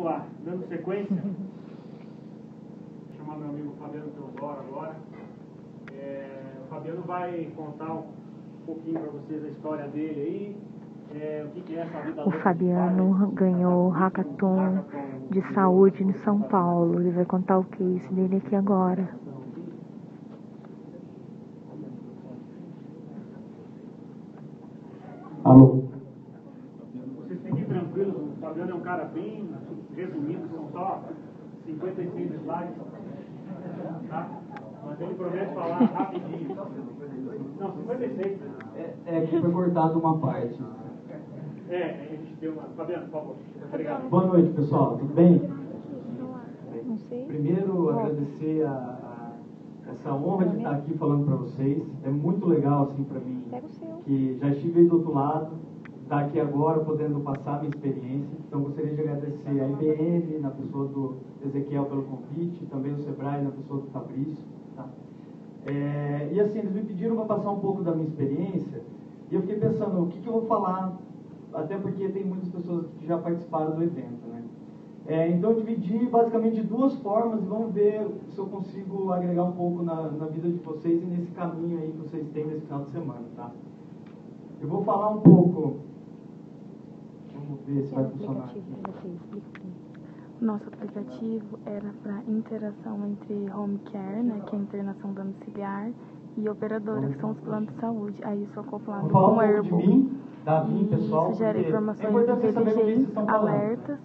Vamos lá, dando sequência. Vou chamar meu amigo Fabiano Teodoro agora. O Fabiano vai contar um pouquinho para vocês a história dele aí. O que é essa vida. O Fabiano ganhou o Hackathon de saúde em São Paulo. Ele vai contar o case dele aqui agora. Alô? Vocês fiquem tranquilos, o Fabiano é um cara bem resumido, são só 56 slides, tá? Mas ele promete falar rapidinho. Não, 56. É que foi cortado uma parte. A gente deu uma... Fabiano, por favor. Obrigado. Boa noite, pessoal. Tudo bem? Não sei. Primeiro, agradecer essa honra de estar aqui falando para vocês. É muito legal, assim, para mim, que já estive aí do outro lado, estar aqui agora podendo passar a minha experiência. Então, gostaria de agradecer a IBM, na pessoa do Ezequiel, pelo convite, também o Sebrae, na pessoa do Fabrício. Tá? E assim, eles me pediram para passar um pouco da minha experiência, e eu fiquei pensando, o que eu vou falar, até porque tem muitas pessoas que já participaram do evento, né? Então, eu dividi basicamente de duas formas, e vamos ver se eu consigo agregar um pouco na vida de vocês e nesse caminho aí que vocês têm nesse final de semana, tá? Eu vou falar um pouco, vamos ver se vai funcionar aqui. Nosso aplicativo era para interação entre home care, né, que é a internação domiciliar, e operadora, que são os planos de saúde. Aí isso acoplado com o Airbook. E pessoal, isso gera informações inteligentes, alertas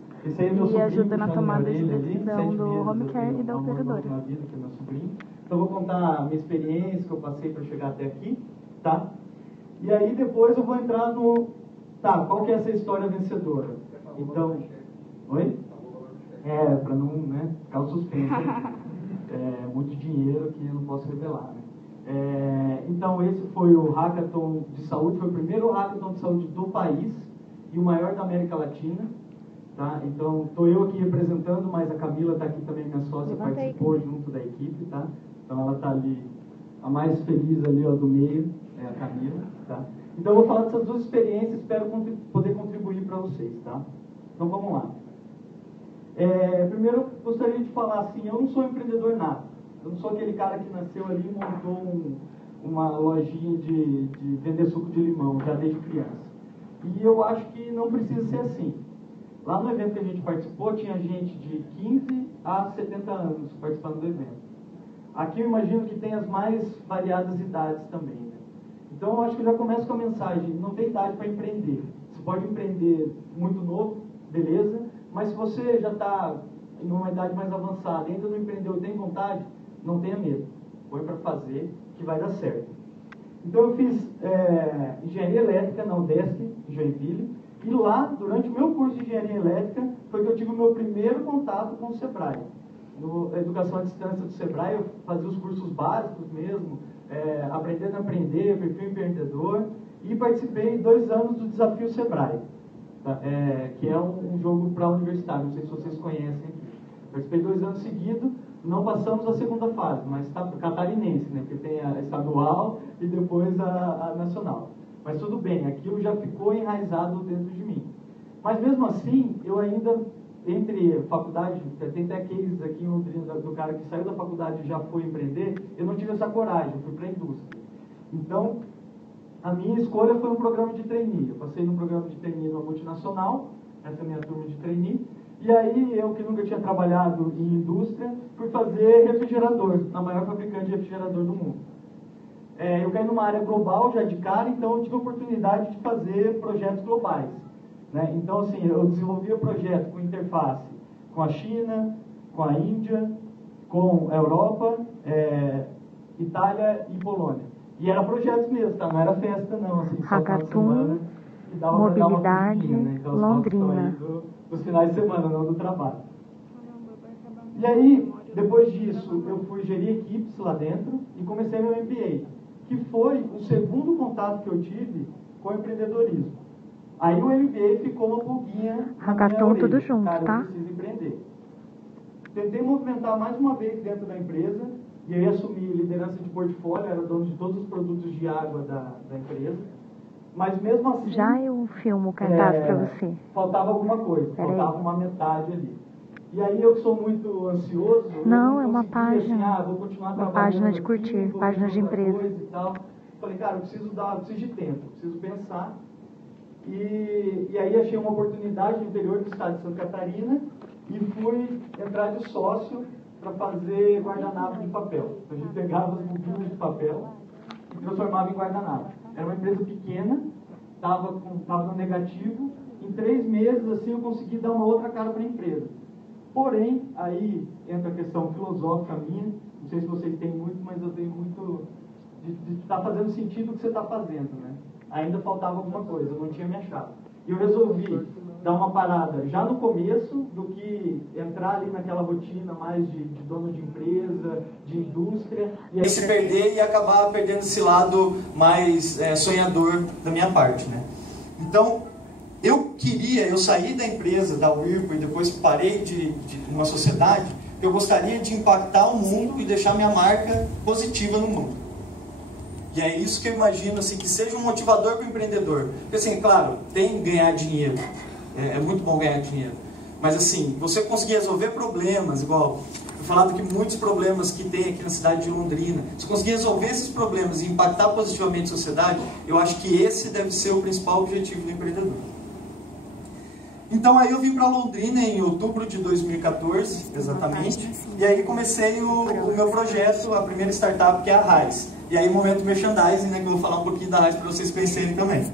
e ajuda na tomada de decisão do home care e da operadora. Então, eu vou contar a minha experiência que eu passei para chegar até aqui, tá? E aí, depois eu vou entrar no... Tá, qual que é essa história vencedora? Então... Oi? Para não, né, ficar o suspense. Muito dinheiro que eu não posso revelar, né? Então, esse foi o Hackathon de Saúde, foi o primeiro Hackathon de Saúde do país e o maior da América Latina. Tá? Então, estou eu aqui representando, mas a Camila está aqui também, minha sócia, participou junto da equipe. Tá? Então, ela está ali, a mais feliz ali, ó, do meio, é a Camila. Tá? Então, eu vou falar dessas duas experiências, espero poder contribuir para vocês. Tá? Então, vamos lá. Primeiro, eu gostaria de falar assim, eu não sou empreendedor nato. Eu não sou aquele cara que nasceu ali e montou uma lojinha de vender suco de limão, já desde criança. E eu acho que não precisa ser assim. Lá no evento que a gente participou, tinha gente de 15 a 70 anos participando do evento. Aqui eu imagino que tem as mais variadas idades também, né? Então eu acho que eu já começo com a mensagem, não tem idade para empreender. Você pode empreender muito novo, beleza, mas se você já está em uma idade mais avançada, ainda não empreendeu e tem vontade, não tenha medo, põe para fazer que vai dar certo. Então eu fiz engenharia elétrica na UDESC, em Joinville, e lá, durante o meu curso de engenharia elétrica, foi que eu tive o meu primeiro contato com o Sebrae. Na educação à distância do Sebrae, eu fazia os cursos básicos mesmo, aprendendo a aprender, perfil empreendedor, e participei 2 anos do Desafio Sebrae, tá? Que é um jogo para universitário, não sei se vocês conhecem aqui. Participei 2 anos seguidos. Não passamos a segunda fase, mas catarinense, né? Porque tem a estadual e depois a nacional. Mas tudo bem, aquilo já ficou enraizado dentro de mim. Mas mesmo assim, eu ainda, entre faculdade, tem até cases aqui em Londrina do cara que saiu da faculdade e já foi empreender, eu não tive essa coragem, eu fui para a indústria. Então, a minha escolha foi um programa de trainee. Eu passei num programa de trainee numa multinacional, essa é a minha turma de trainee. E aí, eu que nunca tinha trabalhado em indústria, fui fazer refrigerador, na maior fabricante de refrigerador do mundo. Eu caí numa área global já de cara, então eu tive a oportunidade de fazer projetos globais, né? Então, assim, eu desenvolvia projeto com interface com a China, com a Índia, com a Europa, Itália e Polônia. E era projetos mesmo, tá? Não era festa não, assim, só uma semana que dava para dar uma fugidinha, né? Então, Londrina. Dos finais de semana, não do trabalho. E aí, depois disso, eu fui gerir equipes lá dentro e comecei meu MBA, que foi o segundo contato que eu tive com o empreendedorismo. Aí o MBA ficou uma pulguinha na minha orelha. Tudo junto, cara, tá? eu preciso empreender. Tentei movimentar mais uma vez dentro da empresa, e aí assumi liderança de portfólio, era dono de todos os produtos de água da empresa. Mas mesmo assim... Já eu filmo o cartaz para você. Faltava alguma coisa, faltava uma metade ali. E aí eu que sou muito ansioso... Não, é uma página. Vou continuar uma trabalhando página de aqui, curtir, página de empresa. E tal. Falei, cara, eu preciso de tempo, preciso pensar. E aí achei uma oportunidade no interior do estado de Santa Catarina e fui entrar de sócio para fazer guardanapo de papel. A gente pegava as bobinas de papel e transformava em guardanapo. Era uma empresa pequena, estava no negativo. Em 3 meses, assim, eu consegui dar uma outra cara para a empresa. Porém, aí entra a questão filosófica minha. Não sei se vocês têm muito, mas eu tenho muito de estar fazendo sentido o que você está fazendo, né? Ainda faltava alguma coisa, eu não tinha me achado. E eu resolvi dar uma parada já no começo do que entrar ali naquela rotina mais de dono de empresa, de indústria. E aí se perder e acabar perdendo esse lado mais sonhador da minha parte, né? Então, eu saí da empresa, da Whirlpool, e depois parei de uma sociedade, eu gostaria de impactar o mundo e deixar minha marca positiva no mundo. E é isso que eu imagino, assim, que seja um motivador para o empreendedor. Porque, assim, claro, tem ganhar dinheiro. É muito bom ganhar dinheiro. Mas, assim, você conseguir resolver problemas, igual eu falava que muitos problemas que tem aqui na cidade de Londrina, se conseguir resolver esses problemas e impactar positivamente a sociedade, eu acho que esse deve ser o principal objetivo do empreendedor. Então, aí eu vim para Londrina em outubro de 2014, exatamente. E aí comecei o meu projeto, a primeira startup, que é a Raiz. E aí, momento merchandising, né, que eu vou falar um pouquinho da Raiz para vocês conhecerem também.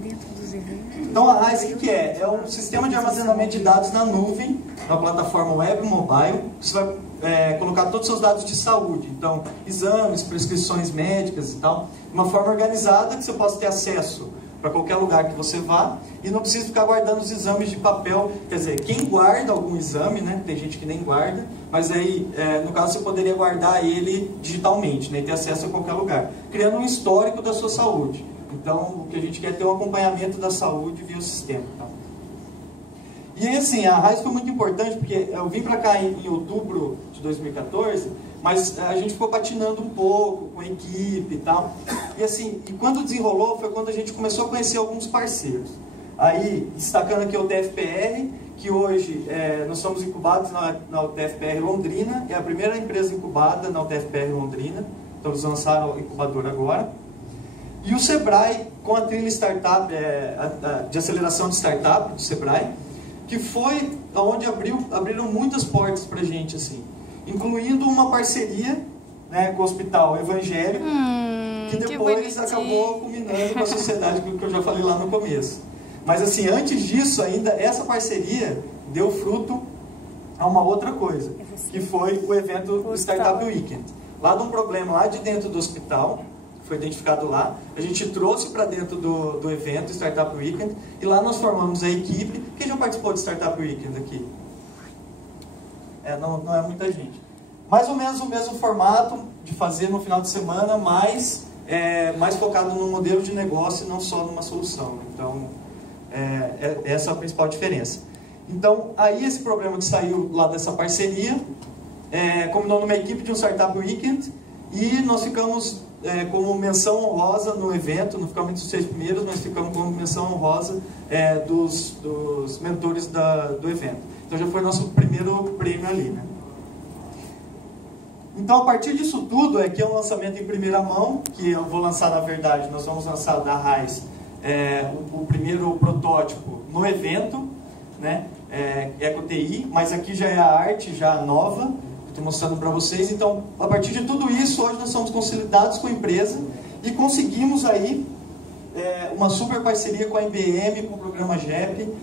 Então, a Raiz, o que é? É um sistema de armazenamento de dados na nuvem, na plataforma web mobile. Você vai colocar todos os seus dados de saúde. Então, exames, prescrições médicas e tal. De uma forma organizada que você possa ter acesso para qualquer lugar que você vá e não precisa ficar guardando os exames de papel. Quer dizer, quem guarda algum exame, né, tem gente que nem guarda, mas aí, no caso, você poderia guardar ele digitalmente, né, e ter acesso a qualquer lugar, criando um histórico da sua saúde. Então, o que a gente quer é ter um acompanhamento da saúde via o sistema. Tá? E aí, assim, a Raiz foi muito importante, porque eu vim para cá em outubro de 2014, mas a gente ficou patinando um pouco com a equipe e tal. E assim, e quando desenrolou foi quando a gente começou a conhecer alguns parceiros. Aí, destacando aqui o UTFPR, que hoje nós somos incubados na UTFPR Londrina, é a primeira empresa incubada na UTFPR Londrina, então eles lançaram o incubador agora. E o Sebrae, com a trilha startup, de aceleração de startup, do Sebrae, que foi onde abriram muitas portas pra gente, assim. Incluindo uma parceria, né, com o Hospital Evangélico, que depois acabou culminando com a sociedade, que eu já falei lá no começo. Mas assim, antes disso ainda, essa parceria deu fruto a uma outra coisa, que foi o evento Startup Weekend. Lá de um problema lá de dentro do hospital, foi identificado lá, a gente trouxe para dentro do evento Startup Weekend, e lá nós formamos a equipe. Quem já participou de Startup Weekend aqui? Não é muita gente. Mais ou menos o mesmo formato de fazer no final de semana, mas mais focado no modelo de negócio e não só numa solução. Então, essa é a principal diferença. Então, aí esse problema que saiu lá dessa parceria, combinou numa equipe de um Startup Weekend, e nós ficamos como menção honrosa no evento, não ficamos entre os 6 primeiros, mas ficamos como menção honrosa dos mentores do evento. Então já foi nosso primeiro prêmio ali, né? Então, a partir disso tudo, aqui é um lançamento em primeira mão, que eu vou lançar, na verdade, nós vamos lançar da Raiz o primeiro protótipo no evento, né? EcoTI, mas aqui já é a arte, já nova, estou mostrando para vocês. Então, a partir de tudo isso, hoje nós somos consolidados com a empresa e conseguimos aí uma super parceria com a IBM, com o programa GEP,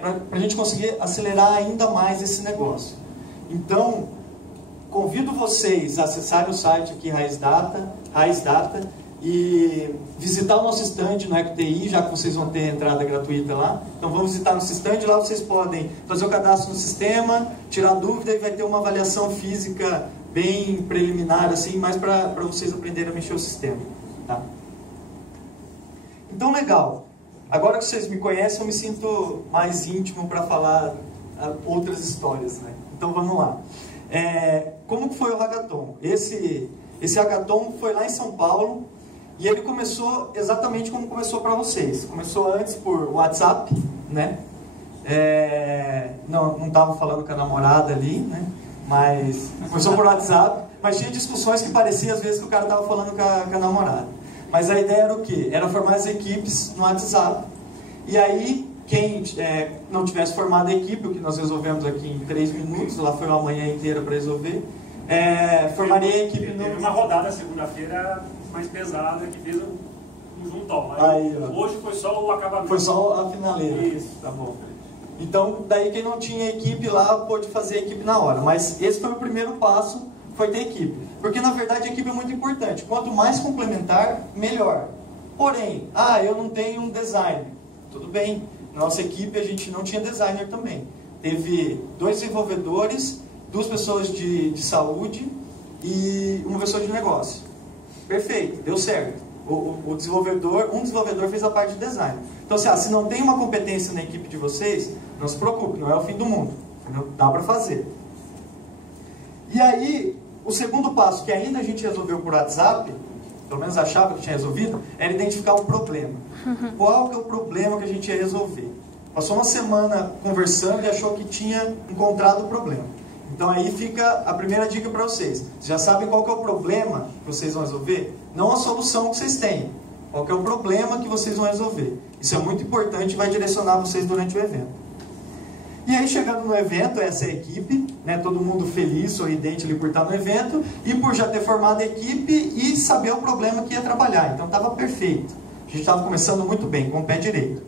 para a gente conseguir acelerar ainda mais esse negócio. Então, convido vocês a acessarem o site aqui Raiz Data, e visitar o nosso stand no EcoTI, já que vocês vão ter entrada gratuita lá. Então vamos visitar nosso stand, lá vocês podem fazer o cadastro no sistema, tirar dúvida, e vai ter uma avaliação física bem preliminar, assim, mais para vocês aprenderem a mexer o sistema. Tá? Então, legal. Agora que vocês me conhecem, eu me sinto mais íntimo para falar outras histórias, né? Então vamos lá. Como que foi o Hackathon? Esse Hackathon foi lá em São Paulo, E ele começou exatamente como começou para vocês. Começou antes por WhatsApp, né? Não estava falando com a namorada ali, né? Mas começou por WhatsApp, mas tinha discussões que parecia às vezes que o cara estava falando com a namorada. Mas a ideia era o quê? Era formar as equipes no WhatsApp. E aí, quem não tivesse formado a equipe, o que nós resolvemos aqui em 3 minutos, lá foi uma manhã inteira para resolver, formaria a equipe no... Teve uma rodada segunda-feira mais pesada que fez um juntão. Aí, hoje foi só o acabamento. Foi só a finaleira. Isso. Tá bom. Então, daí quem não tinha equipe lá pôde fazer a equipe na hora. Mas esse foi o primeiro passo, foi ter equipe. Porque na verdade a equipe é muito importante. Quanto mais complementar, melhor. Porém, eu não tenho um designer. Tudo bem. Nossa equipe a gente não tinha designer também. Teve 2 desenvolvedores, 2 pessoas de saúde e uma pessoa de negócio. Perfeito, deu certo. Um desenvolvedor fez a parte de design. Então, se não tem uma competência na equipe de vocês, não se preocupe, não é o fim do mundo. Entendeu? Dá para fazer. E aí, o segundo passo, que ainda a gente resolveu por WhatsApp, pelo menos achava que tinha resolvido, era identificar um problema. Qual que é o problema que a gente ia resolver? Passou uma semana conversando e achou que tinha encontrado o problema. Então aí fica a primeira dica para vocês. Vocês já sabem qual que é o problema que vocês vão resolver? Não a solução que vocês têm. Qual que é o problema que vocês vão resolver? Isso é muito importante e vai direcionar vocês durante o evento. E aí, chegando no evento, essa é a equipe, né? Todo mundo feliz, sorridente ali por estar no evento e por já ter formado a equipe e saber o problema que ia trabalhar. Então estava perfeito. A gente estava começando muito bem, com o pé direito.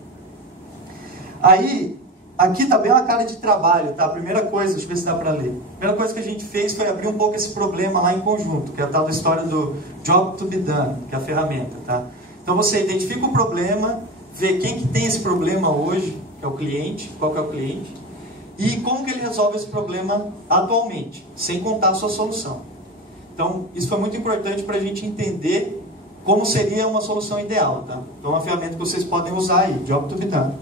Aí, aqui está bem uma cara de trabalho, tá? A primeira coisa, deixa eu ver se dá para ler. A primeira coisa que a gente fez foi abrir um pouco esse problema lá em conjunto, que é a tal da história do Job to be done, que é a ferramenta, tá? Então você identifica o problema, vê quem que tem esse problema hoje, que é o cliente, qual que é o cliente, e como que ele resolve esse problema atualmente, sem contar a sua solução. Então, isso foi muito importante para a gente entender como seria uma solução ideal, tá? Então, é uma ferramenta que vocês podem usar aí, Job to be done.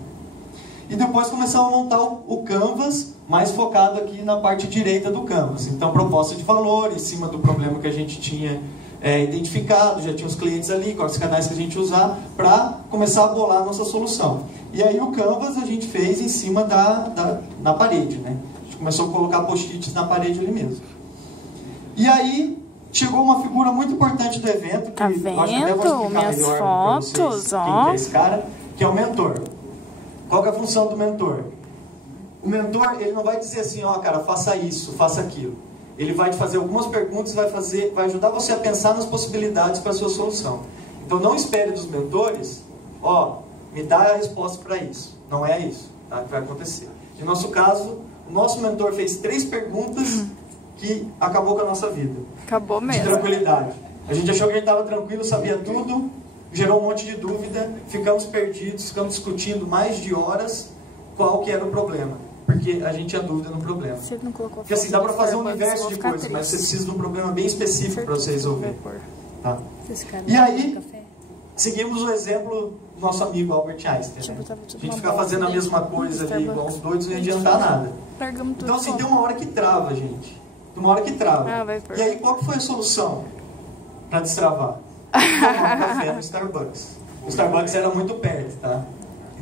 E depois começamos a montar o Canvas, mais focado aqui na parte direita do Canvas. Então, proposta de valor, em cima do problema que a gente tinha identificado, já tinha os clientes ali, quais os canais que a gente usar, para começar a bolar a nossa solução. E aí o Canvas a gente fez em cima na parede, né? A gente começou a colocar post-its na parede ali mesmo. E aí chegou uma figura muito importante do evento, que tá vendo? Eu acho que até vou explicar Minhas melhor fotos, pra vocês ó. quem que é esse cara, que é o mentor. Qual que é a função do mentor? O mentor, ele não vai dizer assim, ó, cara, faça isso, faça aquilo. Ele vai te fazer algumas perguntas, vai ajudar você a pensar nas possibilidades para a sua solução. Então não espere dos mentores, ó, me dá a resposta para isso. Não é isso, tá, que vai acontecer. No nosso caso, o nosso mentor fez 3 perguntas que acabou com a nossa vida. Acabou mesmo. De tranquilidade. A gente achou que a gente estava tranquilo, sabia tudo, gerou um monte de dúvida, ficamos perdidos, ficamos discutindo mais de horas qual que era o problema. Porque a gente tinha dúvida no problema. Você não colocou. Porque assim, dá para fazer um universo de coisas, mas você precisa de um problema bem específico para você resolver. Tá? E aí, seguimos o exemplo do nosso amigo Albert Einstein. Né? A gente ficar fazendo a mesma coisa ali, igual os doidos, não ia adiantar nada. Então assim, tem uma hora que trava, gente. Tem uma hora que trava. E aí, qual que foi a solução para destravar? Tomar um café no Starbucks. O Starbucks era muito perto, tá?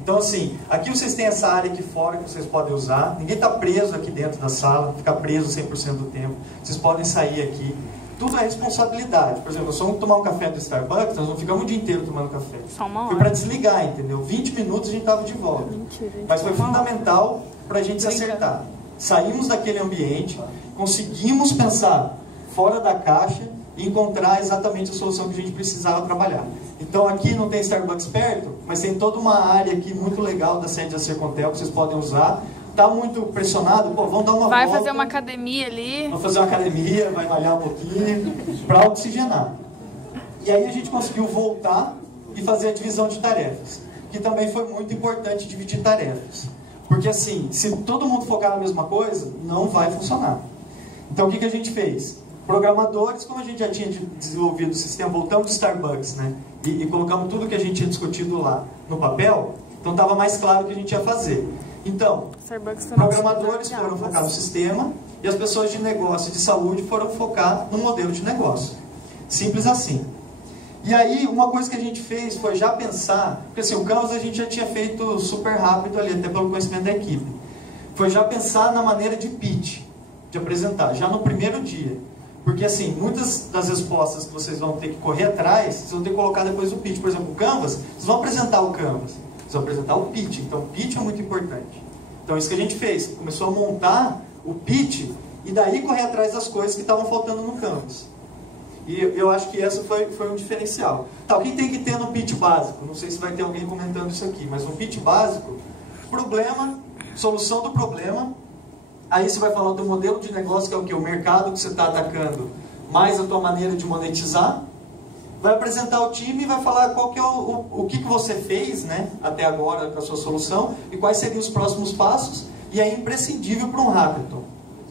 Então assim, aqui vocês têm essa área aqui fora que vocês podem usar. Ninguém está preso aqui dentro da sala, fica preso 100% do tempo. Vocês podem sair aqui. Tudo é responsabilidade. Por exemplo, nós vamos tomar um café do Starbucks, nós não ficamos o dia inteiro tomando café. Só uma hora. Foi para desligar, entendeu? 20 minutos a gente estava de volta. Mentira, mas foi fundamental para a gente se acertar. Saímos daquele ambiente, conseguimos pensar fora da caixa e encontrar exatamente a solução que a gente precisava trabalhar. Então aqui não tem Starbucks perto, mas tem toda uma área aqui muito legal da sede da Sercontel que vocês podem usar. Está muito pressionado? Pô, vamos dar uma volta. Vai fazer uma academia ali. Vamos fazer uma academia, vai malhar um pouquinho, para oxigenar. E aí a gente conseguiu voltar e fazer a divisão de tarefas. Que também foi muito importante dividir tarefas. Porque assim, se todo mundo focar na mesma coisa, não vai funcionar. Então o que a gente fez? Programadores, como a gente já tinha desenvolvido o sistema, voltamos do Starbucks, né? E colocamos tudo que a gente tinha discutido lá no papel, então estava mais claro o que a gente ia fazer. Então, programadores foram focar no sistema e as pessoas de negócio e de saúde foram focar no modelo de negócio. Simples assim. E aí, uma coisa que a gente fez foi já pensar, porque assim, o Canvas a gente já tinha feito super rápido ali, até pelo conhecimento da equipe. Foi já pensar na maneira de pitch, de apresentar, já no primeiro dia. Porque assim, muitas das respostas que vocês vão ter que correr atrás, vocês vão ter que colocar depois o pitch. Por exemplo, o Canvas, vocês vão apresentar o Canvas, vocês vão apresentar o pitch. Então, o pitch é muito importante. Então, isso que a gente fez, começou a montar o pitch e daí correr atrás das coisas que estavam faltando no Canvas. E eu acho que essa foi um diferencial. Tá, o que tem que ter no pitch básico? Não sei se vai ter alguém comentando isso aqui, mas no pitch básico, problema, solução do problema. Aí você vai falar do modelo de negócio, que é o que? O mercado que você está atacando, mais a tua maneira de monetizar. Vai apresentar o time e vai falar qual que é o que você fez, né, até agora com a sua solução e quais seriam os próximos passos. E é imprescindível para um hackathon.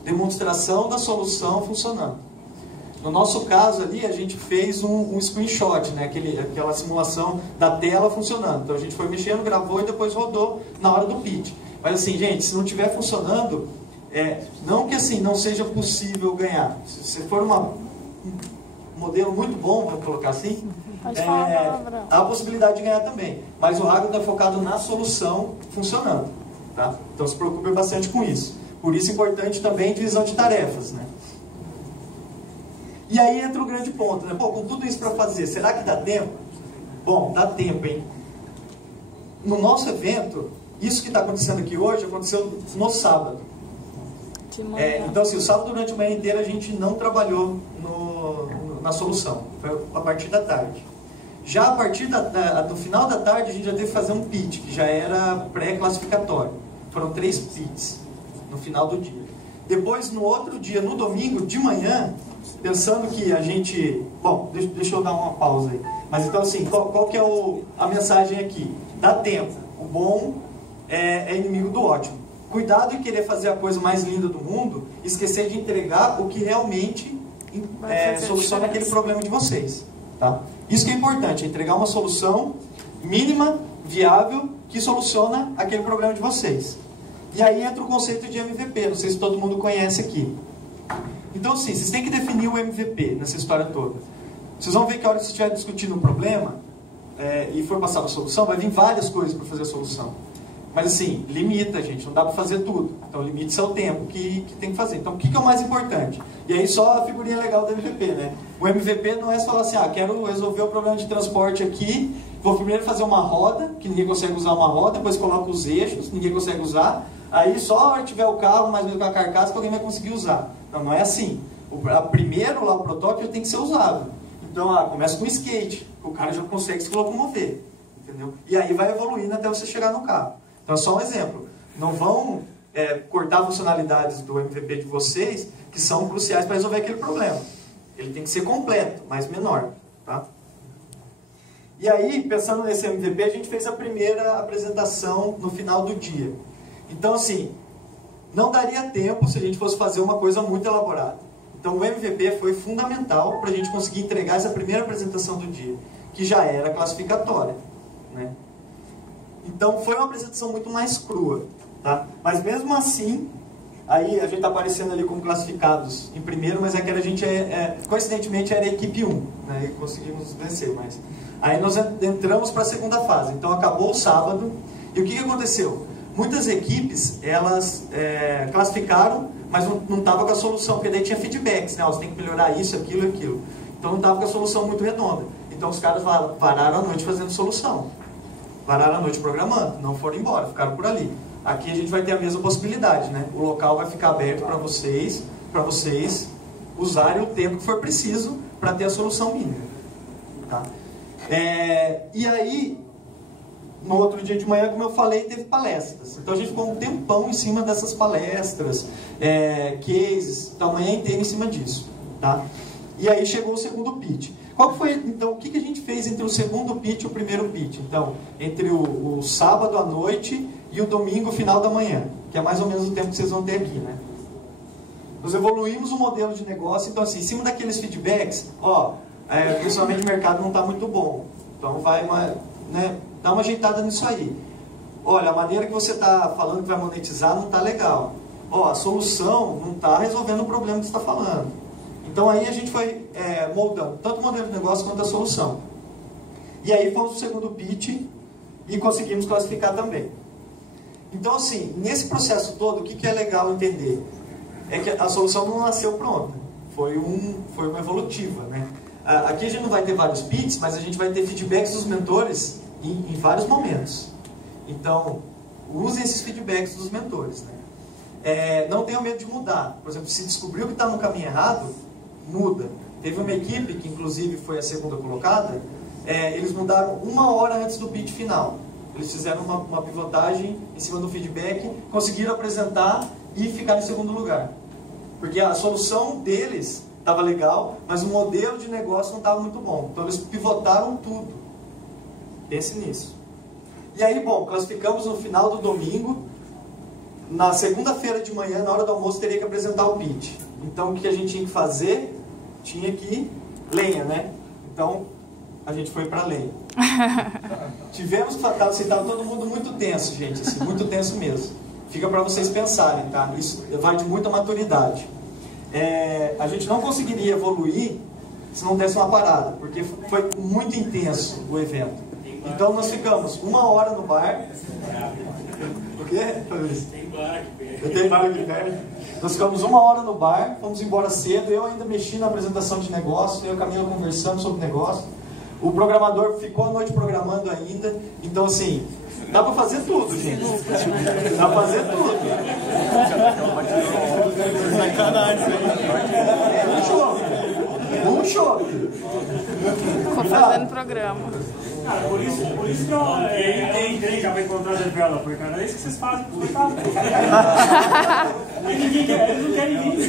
Demonstração da solução funcionando. No nosso caso ali, a gente fez um screenshot, né, aquela simulação da tela funcionando. Então a gente foi mexendo, gravou e depois rodou na hora do pitch. Mas assim, gente, se não estiver funcionando, não que assim não seja possível ganhar. Se for um modelo muito bom, vamos colocar assim, há a possibilidade de ganhar também. Mas o hackathon é focado na solução funcionando. Tá? Então se preocupe bastante com isso. Por isso é importante também divisão de tarefas, né? E aí entra o grande ponto, né? Pô, com tudo isso para fazer, será que dá tempo? Bom, dá tempo, hein? No nosso evento, isso que está acontecendo aqui hoje, aconteceu no sábado. Então, assim, o sábado durante a manhã inteira a gente não trabalhou na solução. Foi a partir da tarde. Já a partir do final da tarde, a gente já teve que fazer um pitch, que já era pré-classificatório. Foram 3 pitches no final do dia. Depois, no outro dia, no domingo, de manhã, pensando que a gente... Bom, deixa eu dar uma pausa aí. Mas então, assim, qual que é a mensagem aqui? Dá tempo. O bom é inimigo do ótimo. Cuidado em querer fazer a coisa mais linda do mundo, esquecer de entregar o que realmente soluciona aquele problema de vocês. Tá? Isso que é importante, entregar uma solução mínima, viável, que soluciona aquele problema de vocês. E aí entra o conceito de MVP, não sei se todo mundo conhece aqui. Então, sim, vocês têm que definir o MVP nessa história toda. Vocês vão ver que a hora que você estiver discutindo um problema e for passar a solução, vai vir várias coisas para fazer a solução. Mas assim, limita, gente, não dá para fazer tudo. Então, limite seu tempo que tem que fazer. Então, o que é o mais importante? E aí, só a figurinha legal do MVP, né? O MVP não é só falar assim, quero resolver o problema de transporte aqui, vou primeiro fazer uma roda, que ninguém consegue usar uma roda, depois coloco os eixos, ninguém consegue usar, aí só a hora que tiver o carro, mais ou menos com a carcaça, que alguém vai conseguir usar. Não, não é assim. Primeiro, lá, o protótipo tem que ser usável. Então, começa com o skate, o cara já consegue se locomover, entendeu? E aí vai evoluindo até você chegar no carro. Então, só um exemplo. Não vão cortar funcionalidades do MVP de vocês que são cruciais para resolver aquele problema. Ele tem que ser completo, mas menor. Tá? E aí, pensando nesse MVP, a gente fez a primeira apresentação no final do dia. Então, assim, não daria tempo se a gente fosse fazer uma coisa muito elaborada. Então, o MVP foi fundamental para a gente conseguir entregar essa primeira apresentação do dia, que já era classificatória, né? Então, foi uma apresentação muito mais crua, tá? Mas mesmo assim, aí a gente está aparecendo ali como classificados em primeiro, mas é que a gente coincidentemente era a equipe 1, né? E conseguimos vencer, mas... Aí nós entramos para a segunda fase. Então, acabou o sábado, e o que aconteceu? Muitas equipes, elas classificaram, mas não estava com a solução, porque daí tinha feedbacks, né? Você tem que melhorar isso, aquilo e aquilo. Então, não estava com a solução muito redonda. Então, os caras vararam a noite fazendo solução. Vararam a noite programando, não foram embora, ficaram por ali. Aqui a gente vai ter a mesma possibilidade, né? O local vai ficar aberto para vocês usarem o tempo que for preciso para ter a solução mínima. Tá? E aí, no outro dia de manhã, como eu falei, teve palestras. Então a gente ficou um tempão em cima dessas palestras, cases, a manhã inteira em cima disso. Tá? E aí chegou o segundo pitch. Qual foi, então, o que a gente fez entre o segundo pitch e o primeiro pitch? Então, entre o sábado à noite e o domingo, final da manhã, que é mais ou menos o tempo que vocês vão ter aqui, né? Nós evoluímos o modelo de negócio, então assim, em cima daqueles feedbacks, principalmente o mercado não está muito bom, então vai dá uma ajeitada nisso aí. Olha, a maneira que você está falando que vai monetizar não está legal. A solução não está resolvendo o problema que você está falando. Então aí a gente foi moldando tanto o modelo de negócio quanto a solução. E aí fomos pro segundo pitch e conseguimos classificar também. Então, assim, nesse processo todo, o que é legal entender? É que a solução não nasceu pronta. Foi uma evolutiva, né? Aqui a gente não vai ter vários pitches, mas a gente vai ter feedbacks dos mentores em vários momentos. Então, usem esses feedbacks dos mentores, né? Não tenham medo de mudar. Por exemplo, se descobriu que está no caminho errado, muda. Teve uma equipe, que inclusive foi a segunda colocada, eles mudaram 1 hora antes do pitch final. Eles fizeram uma pivotagem em cima do feedback, conseguiram apresentar e ficar em segundo lugar. Porque a solução deles estava legal, mas o modelo de negócio não estava muito bom. Então eles pivotaram tudo. Pense nisso. E aí, bom, classificamos no final do domingo. Na segunda-feira de manhã, na hora do almoço, teria que apresentar o pitch. Então o que a gente tinha que fazer? Tinha que lenha, né? Então a gente foi para lenha. Tivemos que falar, estava todo mundo muito tenso, gente, assim, muito tenso mesmo. Fica para vocês pensarem, tá? Isso vai de muita maturidade. A gente não conseguiria evoluir se não desse uma parada, porque foi muito intenso o evento. Então nós ficamos 1 hora no bar. O quê? Eu tenho bar aqui perto. Nós ficamos 1 hora no bar, fomos embora cedo. Eu ainda mexi na apresentação de negócio, eu e a Camila conversando sobre negócio. O programador ficou a noite programando ainda. Então, assim, dá pra fazer tudo, gente. Dá pra fazer tudo. Um show. Ficou fazendo programa. Cara, por isso que eu entrei para encontrar developer, cara. É isso que vocês fazem. Eles não querem vir.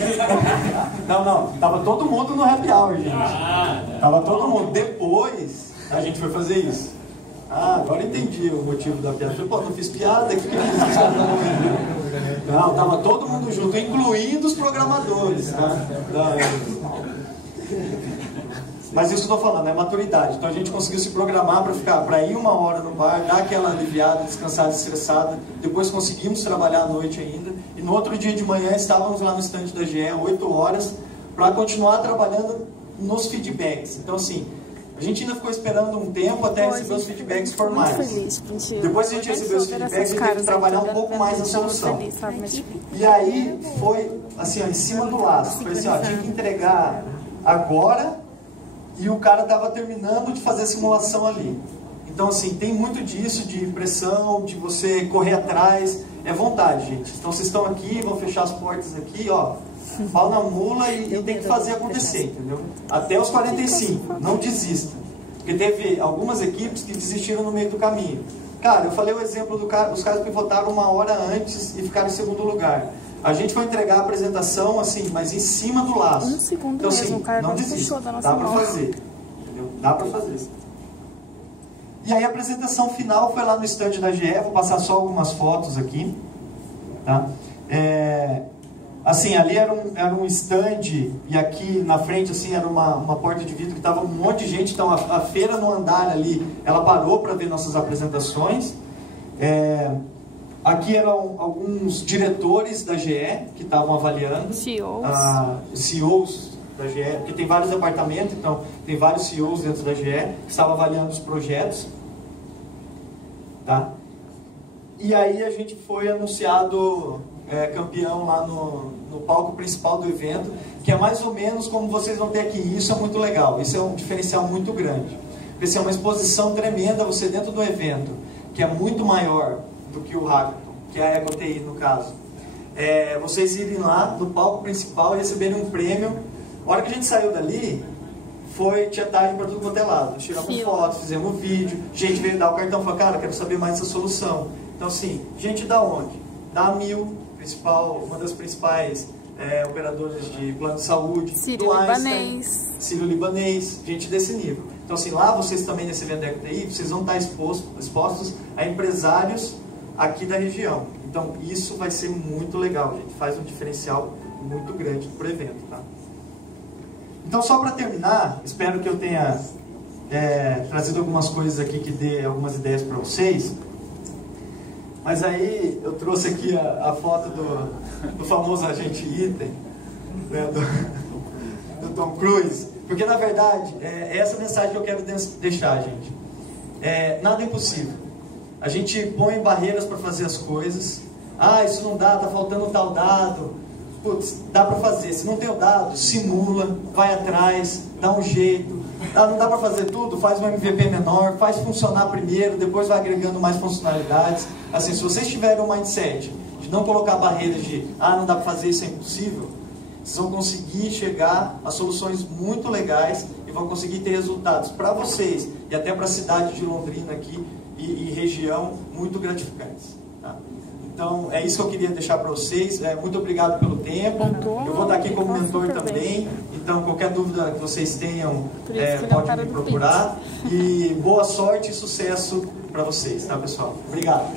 Não. Tava todo mundo no happy hour, gente. Tava todo mundo. Depois, a gente foi fazer isso. Agora entendi o motivo da piada. Pô, não fiz piada? Que os caras estavam rindo? Não, tava todo mundo junto, incluindo os programadores, tá? Mas isso que eu estou falando, é maturidade. Então a gente conseguiu se programar para ir 1 hora no bar, dar aquela aliviada, descansada, estressada. Depois conseguimos trabalhar à noite ainda. E no outro dia de manhã estávamos lá no stand da GE, 8 horas, para continuar trabalhando nos feedbacks. Então, assim, a gente ainda ficou esperando um tempo até receber os feedbacks formais. Depois que a gente recebeu os feedbacks, a gente teve que trabalhar um pouco mais na solução. E aí foi assim, ó, em cima do laço. Foi assim, ó, tinha que entregar agora. E o cara estava terminando de fazer a simulação ali. Então, assim, tem muito disso, de pressão, de você correr atrás. É vontade, gente. Então, vocês estão aqui, vão fechar as portas aqui, ó. Pau na mula e tem que fazer acontecer, entendeu? Até os 45. Não desista. Porque teve algumas equipes que desistiram no meio do caminho. Cara, eu falei o exemplo do cara, os caras que votaram 1 hora antes e ficaram em segundo lugar. A gente vai entregar a apresentação, assim, mas em cima do laço. 1 segundo então, assim, mesmo, o cara não desista. Dá pra fazer. Entendeu? Dá pra fazer. E aí a apresentação final foi lá no stand da GE. Vou passar só algumas fotos aqui. Tá? Assim, ali era um stand, e aqui na frente, assim, era uma porta de vidro que tava um monte de gente. Então a feira no andar ali, ela parou para ver nossas apresentações. Aqui eram alguns diretores da GE que estavam avaliando. CEOs da GE, porque tem vários departamentos, então tem vários CEOs dentro da GE que estavam avaliando os projetos. Tá? E aí a gente foi anunciado campeão lá no palco principal do evento, que é mais ou menos como vocês vão ter aqui. Isso é muito legal, isso é um diferencial muito grande. Porque assim, é uma exposição tremenda você dentro do evento, que é muito maior do que o Hackathon, que é a EcoTI no caso. Vocês irem lá no palco principal e receberem um prêmio. A hora que a gente saiu dali, tinha tarde para tudo quanto é lado. Tiramos fotos, fizemos vídeo, gente veio dar o cartão e falou, cara, quero saber mais dessa solução. Então assim, gente da onde? Da Amil, uma das principais operadoras de plano de saúde, Sírio-Libanês, gente desse nível. Então assim, lá vocês também nesse evento da EcoTI, vocês vão estar expostos a empresários aqui da região. Então isso vai ser muito legal, gente. Faz um diferencial muito grande para o evento, tá? Então só para terminar, espero que eu tenha trazido algumas coisas aqui que dê algumas ideias para vocês. Mas aí eu trouxe aqui a foto do famoso agente Item, né, do Tom Cruise. Porque na verdade, é essa mensagem que eu quero deixar, gente. nada é impossível. A gente põe barreiras para fazer as coisas. Ah, isso não dá, tá faltando tal dado. Putz, dá para fazer. Se não tem o dado, simula, vai atrás, dá um jeito. Não dá para fazer tudo, faz um MVP menor, faz funcionar primeiro, depois vai agregando mais funcionalidades. Assim, se vocês tiverem um mindset de não colocar barreiras de não dá para fazer, isso é impossível, vocês vão conseguir chegar a soluções muito legais e vão conseguir ter resultados para vocês e até para a cidade de Londrina aqui e região muito gratificantes. Tá? Então, é isso que eu queria deixar para vocês. Muito obrigado pelo tempo. Eu vou estar aqui como mentor também. Então, qualquer dúvida que vocês tenham, podem me procurar. E boa sorte e sucesso para vocês, tá, pessoal? Obrigado.